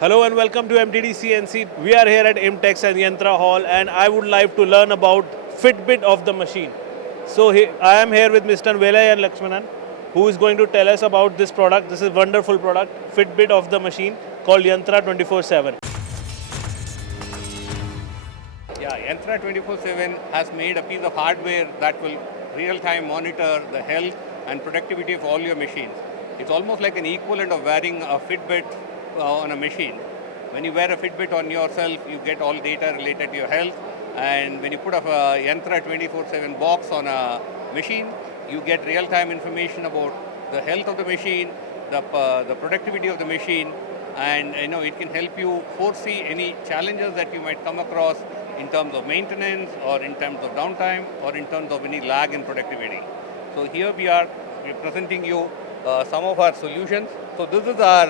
Hello and welcome to MTDCNC. We are here at IMTEX and Yantra Hall, and I would like to learn about Fitbit of the machine. So I am here with Mr. Velay and Lakshmanan, who is going to tell us about this product. This is a wonderful product, Fitbit of the machine, called Yantra 24/7. Yeah, Yantra 24/7 has made a piece of hardware that will real-time monitor the health and productivity of all your machines. It's almost like an equivalent of wearing a Fitbit on a machine. When you wear a Fitbit on yourself, you get all data related to your health. And when you put a Yantra 24/7 box on a machine, you get real-time information about the health of the machine, the productivity of the machine, and it can help you foresee any challenges that you might come across in terms of maintenance or in terms of downtime or in terms of any lag in productivity. So here we're presenting you some of our solutions. So this is our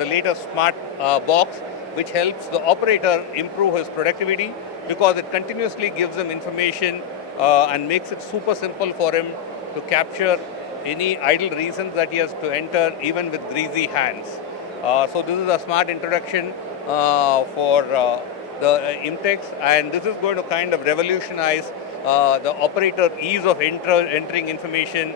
the latest smart box which helps the operator improve his productivity because it continuously gives him information and makes it super simple for him to capture any idle reasons that he has to enter even with greasy hands. So this is a smart introduction for the IMTEX, and this is going to kind of revolutionize the operator ease of entering information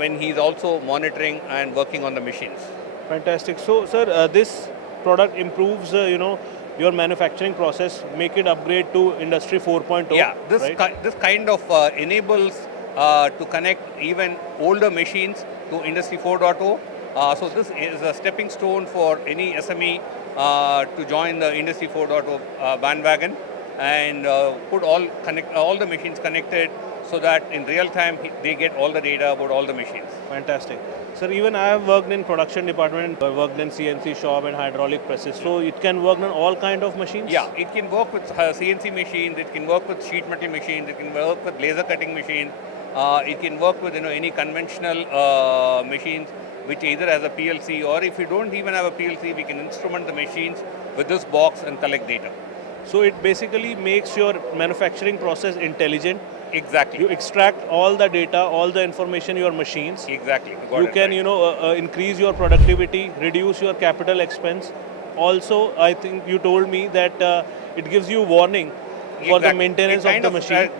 when he's also monitoring and working on the machines. Fantastic. So, sir, this product improves, your manufacturing process, make it upgrade to Industry 4.0. Yeah, right? this kind of enables to connect even older machines to Industry 4.0. So this is a stepping stone for any SME to join the Industry 4.0 bandwagon and put all the machines connected so that in real time they get all the data about all the machines. Fantastic. Sir, even I have worked in production department, I worked in CNC shop and hydraulic presses. So it can work on all kind of machines? Yeah, it can work with CNC machines, it can work with sheet metal machines, it can work with laser cutting machines, it can work with any conventional machines which either has a PLC, or if you don't even have a PLC, we can instrument the machines with this box and collect data. So it basically makes your manufacturing process intelligent. Exactly. You extract all the data, all the information, your machines. Exactly. You can, increase your productivity, reduce your capital expense. Also, I think you told me that it gives you warning for the maintenance of the machine.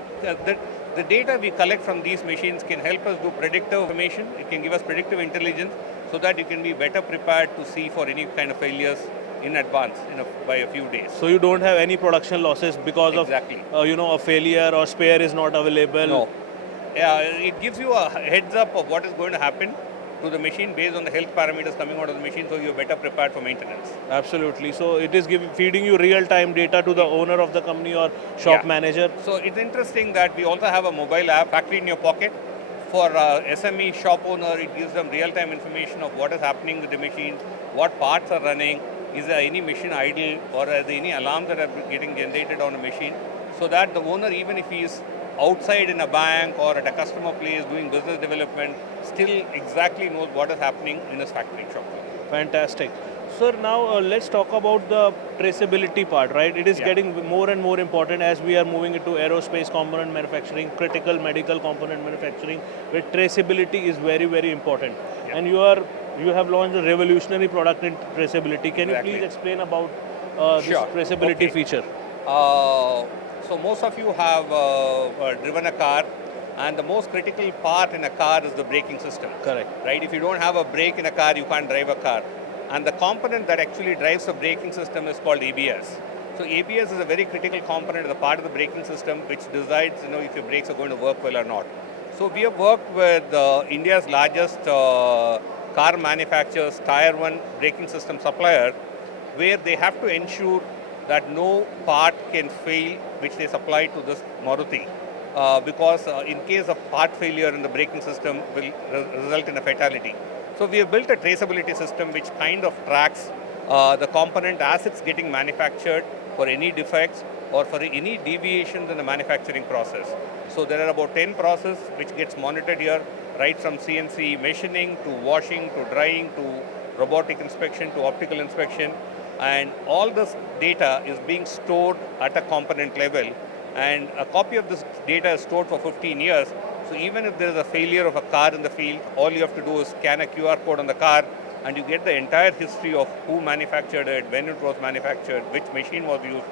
The data we collect from these machines can help us do predictive information. It can give us predictive intelligence so that you can be better prepared to see for any kind of failures in advance by a few days. So you don't have any production losses because exactly. of a failure or spare is not available. No. Yeah, it gives you a heads up of what is going to happen to the machine based on the health parameters coming out of the machine, so you're better prepared for maintenance. Absolutely. So it is feeding you real-time data to the owner of the company or shop manager. So it's interesting that we also have a mobile app, Factory in Your Pocket. For SME shop owner, it gives them real-time information of what is happening with the machine, what parts are running, is there any machine idle, or are there any alarms that are getting generated on a machine, so that the owner, even if he is outside in a bank or at a customer place doing business development, still exactly knows what is happening in his factory shop. Fantastic. Sir, now let's talk about the traceability part, right? It is getting more and more important as we are moving into aerospace component manufacturing, critical medical component manufacturing, where traceability is very, very important. Yeah. And you have launched a revolutionary product in traceability. Can you please explain about this traceability feature? So most of you have driven a car, and the most critical part in a car is the braking system. Correct. Right? If you don't have a brake in a car, you can't drive a car. And the component that actually drives the braking system is called ABS. So ABS is a very critical component, the part of the braking system which decides if your brakes are going to work well or not. So we have worked with India's largest car manufacturer's Tier 1 braking system supplier, where they have to ensure that no part can fail which they supply to this Maruti. Because in case of part failure in the braking system will result in a fatality. So we have built a traceability system which kind of tracks the component as it's getting manufactured for any defects or for any deviations in the manufacturing process. So there are about 10 processes which gets monitored here, right from CNC machining to washing to drying to robotic inspection to optical inspection. And all this data is being stored at a component level, and a copy of this data is stored for 15 years. So even if there is a failure of a car in the field, all you have to do is scan a QR code on the car, and you get the entire history of who manufactured it, when it was manufactured, which machine was used,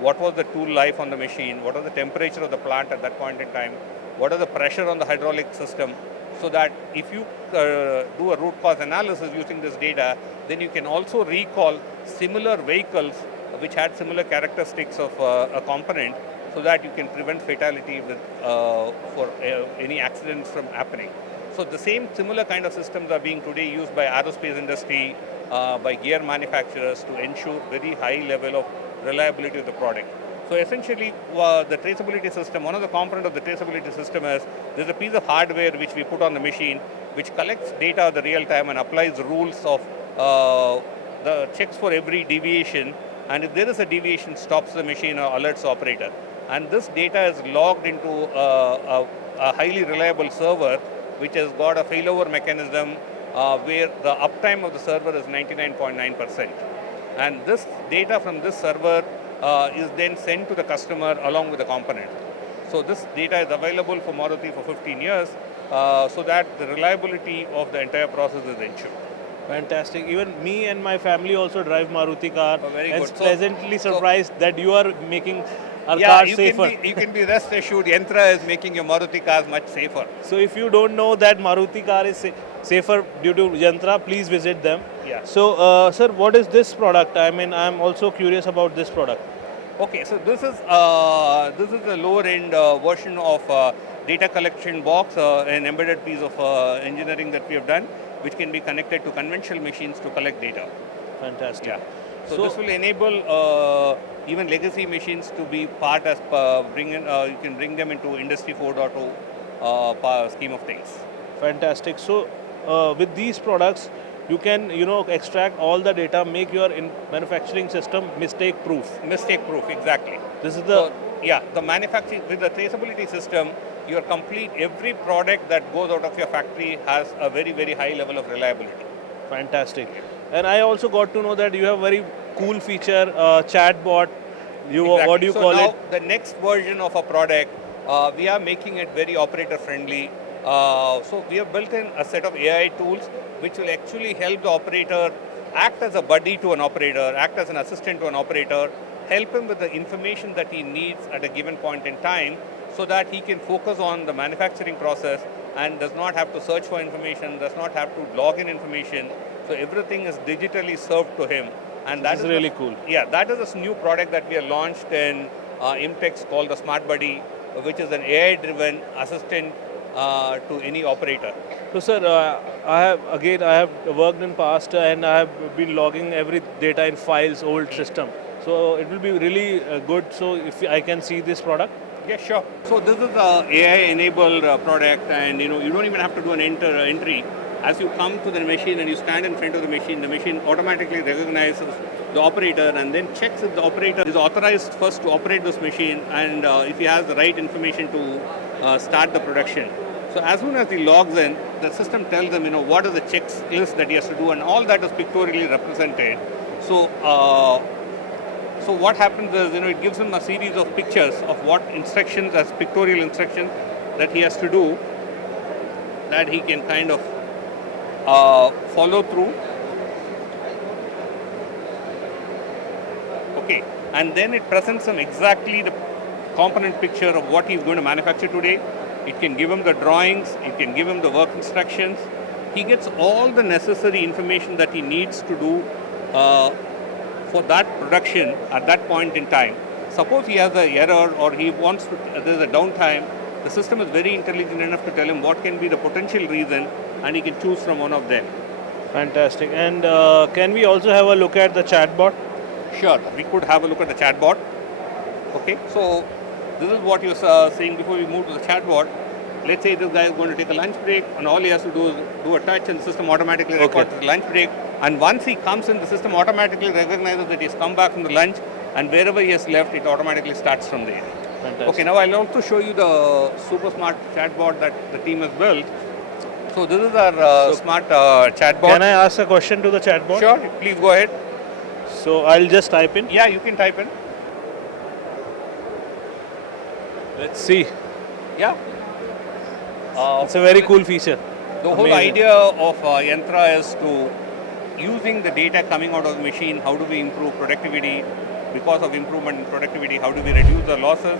what was the tool life on the machine, what was the temperature of the plant at that point in time, what is the pressure on the hydraulic system, so that if you do a root cause analysis using this data, then you can also recall similar vehicles which had similar characteristics of a component, so that you can prevent fatality with, for any accidents from happening. So the similar kind of systems are being today used by aerospace industry, by gear manufacturers to ensure very high level of reliability of the product. So essentially, the traceability system, one of the components of the traceability system is there's a piece of hardware which we put on the machine, which collects data at the real time and applies rules of the checks for every deviation. And if there is a deviation, stops the machine or alerts the operator. And this data is logged into a highly reliable server, which has got a failover mechanism where the uptime of the server is 99.9%. And this data from this server is then sent to the customer along with the component. So this data is available for Maruti for 15 years, so that the reliability of the entire process is ensured. Fantastic. Even me and my family also drive Maruti car. Oh, very and good. Pleasantly surprised that you are making our Yeah, car you safer. you can be rest assured, Yantra is making your Maruti cars much safer. So if you don't know that Maruti car is safer due to Yantra, please visit them. Yeah. So, sir, what is this product? I mean, I'm also curious about this product. Okay, so this is a lower end version of data collection box, an embedded piece of engineering that we have done, which can be connected to conventional machines to collect data. Fantastic. Yeah. So this will enable even legacy machines to be part as you can bring them into Industry 4.0 scheme of things. Fantastic. So, with these products, you can extract all the data, make your manufacturing system mistake proof. Mistake proof, exactly. This is the the manufacturing with the traceability system, your complete every product that goes out of your factory has a very, very high level of reliability. fantastic. And I also got to know that you have very cool feature, chatbot. Exactly. What do you so call now it? the next version of a product, we are making it very operator friendly. So we have built in a set of AI tools which will actually help the operator act as a buddy to an operator, act as an assistant to an operator, help him with the information that he needs at a given point in time, so that he can focus on the manufacturing process and does not have to search for information, does not have to log in information. So everything is digitally served to him. And that is really cool. Yeah, that is this new product that we have launched in IMTEX called the Smart Buddy, which is an AI-driven assistant to any operator. So, sir, I have worked in past and I have been logging every data in files, old system. So it will be really good. So if I can see this product. Yeah, sure. So this is a AI-enabled product, and you don't even have to do an entry. As you come to the machine and you stand in front of the machine automatically recognizes the operator and then checks if the operator is authorized first to operate this machine, and if he has the right information to start the production. So as soon as he logs in, the system tells him, what is the checklist that he has to do, and all that is pictorially represented. So, so what happens is, it gives him a series of pictures of what instructions, as pictorial instructions, that he has to do, that he can kind of follow through. Okay, and then it presents him exactly the component picture of what he's going to manufacture today. It can give him the drawings, it can give him the work instructions. He gets all the necessary information that he needs to do for that production at that point in time. Suppose he has an error or he wants to, there's a downtime, the system is very intelligent enough to tell him what can be the potential reason, and he can choose from one of them. Fantastic. And can we also have a look at the chatbot? Sure, we could have a look at the chatbot. Okay, so this is what you were saying before we move to the chatbot. Let's say this guy is going to take a lunch break, and all he has to do is do a touch, and the system automatically records the lunch break. And once he comes in, the system automatically recognizes that he's come back from the lunch, and wherever he has left, it automatically starts from there. Fantastic. Okay, now I'll also show you the super smart chatbot that the team has built. So this is our smart chatbot. Can I ask a question to the chatbot? Sure, please go ahead. So I'll just type in. Yeah, you can type in. Let's see. Yeah. It's a very cool feature. The whole Amazing. idea of Yantra is to using the data coming out of the machine, how do we improve productivity? Because of improvement in productivity, how do we reduce the losses?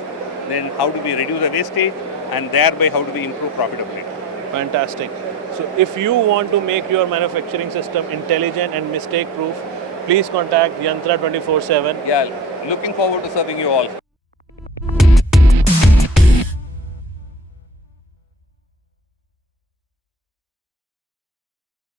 Then how do we reduce the wastage? And thereby, how do we improve profitability? Fantastic. So if you want to make your manufacturing system intelligent and mistake proof, please contact Yantra 24/7. Yeah, looking forward to serving you all.